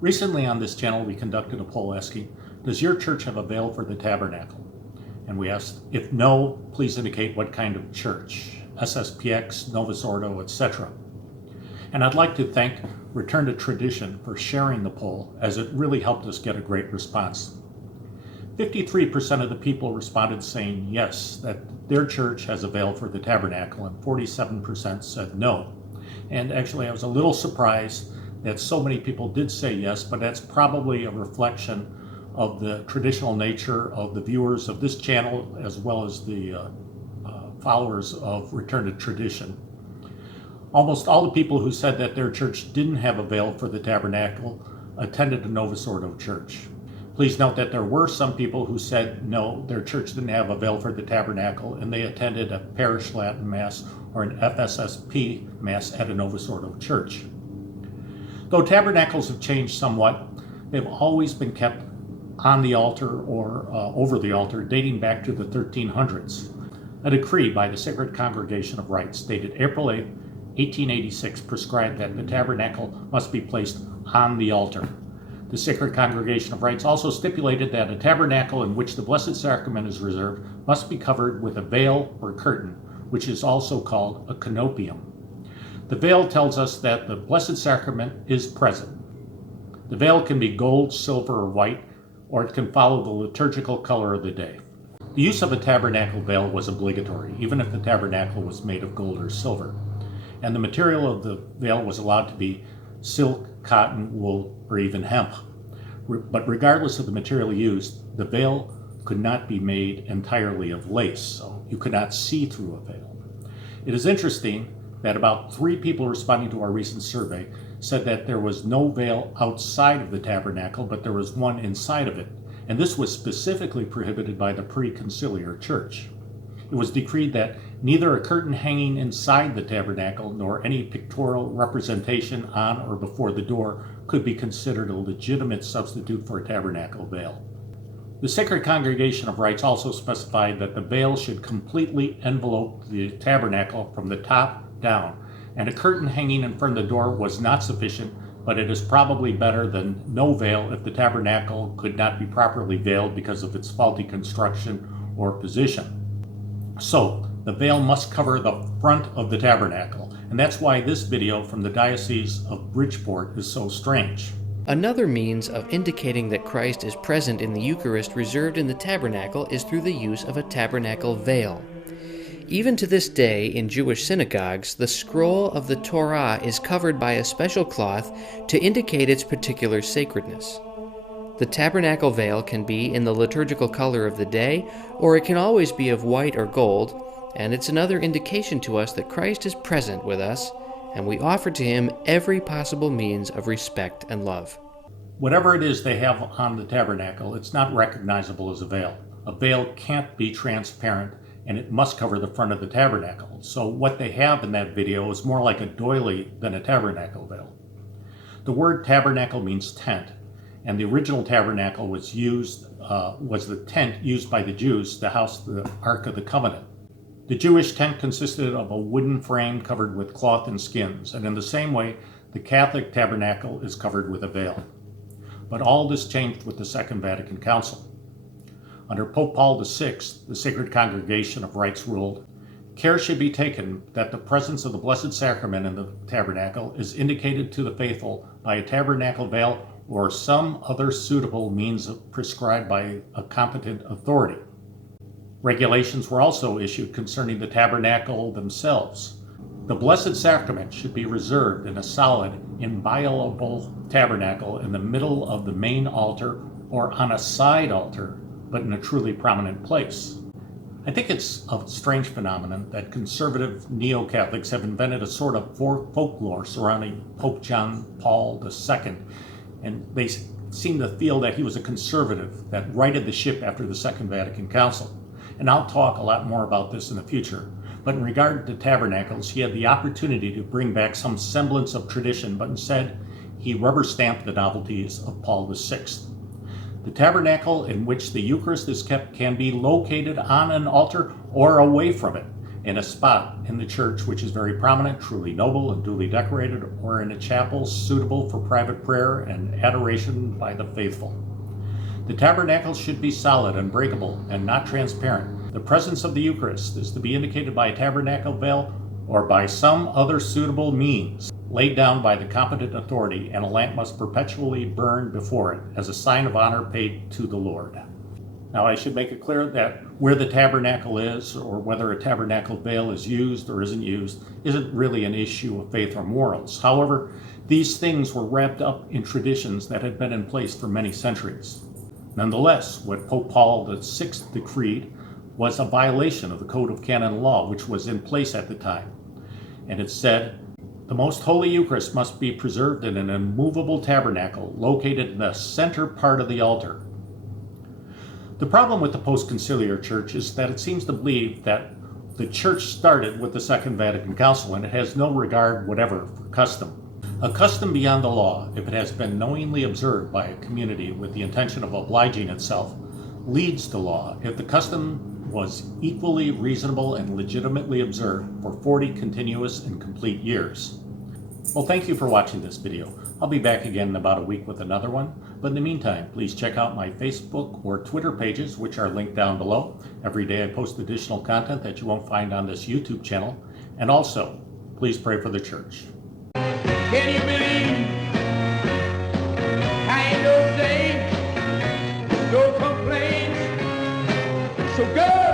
Recently on this channel we conducted a poll asking, does your church have a veil for the tabernacle? And we asked, if no, please indicate what kind of church, SSPX, Novus Ordo, etc. And I'd like to thank Return to Tradition for sharing the poll, as it really helped us get a great response. 53% of the people responded saying yes, that their church has a veil for the tabernacle, and 47% said no. And actually I was a little surprised that so many people did say yes, but that's probably a reflection of the traditional nature of the viewers of this channel as well as the followers of Return to Tradition. Almost all the people who said that their church didn't have a veil for the tabernacle attended a Novus Ordo church. Please note that there were some people who said no, their church didn't have a veil for the tabernacle, and they attended a parish Latin Mass or an FSSP Mass at a Novus Ordo church. Though tabernacles have changed somewhat, they've always been kept on the altar or over the altar dating back to the 1300s. A decree by the Sacred Congregation of Rites dated April 8, 1886 prescribed that the tabernacle must be placed on the altar. The Sacred Congregation of Rites also stipulated that a tabernacle in which the Blessed Sacrament is reserved must be covered with a veil or curtain, which is also called a canopium. The veil tells us that the Blessed Sacrament is present. The veil can be gold, silver, or white, or it can follow the liturgical color of the day. The use of a tabernacle veil was obligatory, even if the tabernacle was made of gold or silver. And the material of the veil was allowed to be silk, cotton, wool, or even hemp. But regardless of the material used, the veil could not be made entirely of lace, so you could not see through a veil. It is interesting that about 3 people responding to our recent survey said that there was no veil outside of the tabernacle, but there was one inside of it, and this was specifically prohibited by the pre-conciliar church. It was decreed that neither a curtain hanging inside the tabernacle nor any pictorial representation on or before the door could be considered a legitimate substitute for a tabernacle veil. The Sacred Congregation of Rites also specified that the veil should completely envelope the tabernacle from the top down, and a curtain hanging in front of the door was not sufficient, but it is probably better than no veil if the tabernacle could not be properly veiled because of its faulty construction or position. So, the veil must cover the front of the tabernacle, and that's why this video from the Diocese of Bridgeport is so strange. Another means of indicating that Christ is present in the Eucharist reserved in the tabernacle is through the use of a tabernacle veil. Even to this day, in Jewish synagogues, the scroll of the Torah is covered by a special cloth to indicate its particular sacredness. The tabernacle veil can be in the liturgical color of the day, or it can always be of white or gold, and it's another indication to us that Christ is present with us, and we offer to him every possible means of respect and love. Whatever it is they have on the tabernacle, it's not recognizable as a veil. A veil can't be transparent, and it must cover the front of the tabernacle. So what they have in that video is more like a doily than a tabernacle veil. The word tabernacle means tent, and the original tabernacle was the tent used by the Jews to house the Ark of the Covenant. The Jewish tent consisted of a wooden frame covered with cloth and skins, and in the same way, the Catholic tabernacle is covered with a veil. But all this changed with the Second Vatican Council. Under Pope Paul VI, the Sacred Congregation of Rites ruled, care should be taken that the presence of the Blessed Sacrament in the tabernacle is indicated to the faithful by a tabernacle veil or some other suitable means prescribed by a competent authority. Regulations were also issued concerning the tabernacle themselves. The Blessed Sacrament should be reserved in a solid, inviolable tabernacle in the middle of the main altar or on a side altar, but in a truly prominent place. I think it's a strange phenomenon that conservative neo-Catholics have invented a sort of folklore surrounding Pope John Paul II, and they seem to feel that he was a conservative that righted the ship after the Second Vatican Council. And I'll talk a lot more about this in the future. But in regard to tabernacles, he had the opportunity to bring back some semblance of tradition, but instead he rubber-stamped the novelties of Paul VI. The tabernacle in which the Eucharist is kept can be located on an altar or away from it, in a spot in the church which is very prominent, truly noble, and duly decorated, or in a chapel suitable for private prayer and adoration by the faithful. The tabernacle should be solid, unbreakable, and not transparent. The presence of the Eucharist is to be indicated by a tabernacle veil or by some other suitable means laid down by the competent authority, and a lamp must perpetually burn before it as a sign of honor paid to the Lord. Now, I should make it clear that where the tabernacle is, or whether a tabernacle veil is used or isn't used, isn't really an issue of faith or morals. However, these things were wrapped up in traditions that had been in place for many centuries. Nonetheless, what Pope Paul VI decreed was a violation of the Code of Canon Law, which was in place at the time. And it said, "The most holy Eucharist must be preserved in an immovable tabernacle located in the center part of the altar." The problem with the post-conciliar church is that it seems to believe that the church started with the Second Vatican Council, and it has no regard whatever for custom. A custom beyond the law, if it has been knowingly observed by a community with the intention of obliging itself, leads to law if the custom was equally reasonable and legitimately observed for 40 continuous and complete years. Well, thank you for watching this video. I'll be back again in about a week with another one. But in the meantime, please check out my Facebook or Twitter pages, which are linked down below. Every day I post additional content that you won't find on this YouTube channel. And also, please pray for the church. Can you believe? I ain't no day, no complaints. So go.